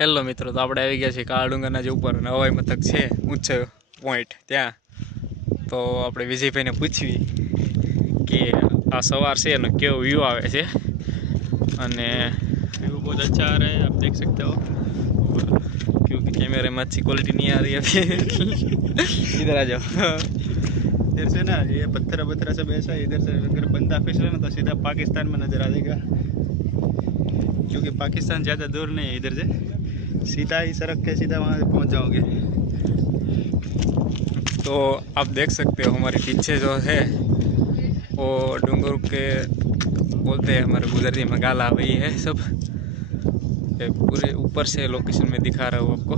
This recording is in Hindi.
હેલો મિત્રો, તો આપણે આવી ગયા છીએ કાળા ડુંગરના જે ઉપર હવાઈ મથક છે ઊંચ પોઈન્ટ ત્યાં. તો આપણે વિજયભાઈને પૂછવી કે આ સવાર છે એનો કેવો વ્યૂ આવે છે। અને व्यू बहुत अच्छा आ रहा है, आप देख सकते हो। क्योंकि कैमरे में अच्छी क्वालिटी नहीं आ रही है अभी। इधर आ जाओ। इधर से ना ये पत्थर वत्थर सब ऐसा है, इधर से अगर बंदा फिसले ना तो सीधा पाकिस्तान में नजर आ जाएगा, क्योंकि पाकिस्तान ज़्यादा दूर नहीं है। इधर से सीधा ही सड़क के सीधा वहाँ पहुँच जाओगे। तो आप देख सकते हो हमारे पीछे जो है वो डूंगर के बोलते हैं हमारे गुजरी में गाला, वही है सब। पूरे ऊपर से लोकेशन में दिखा रहा हूँ आपको।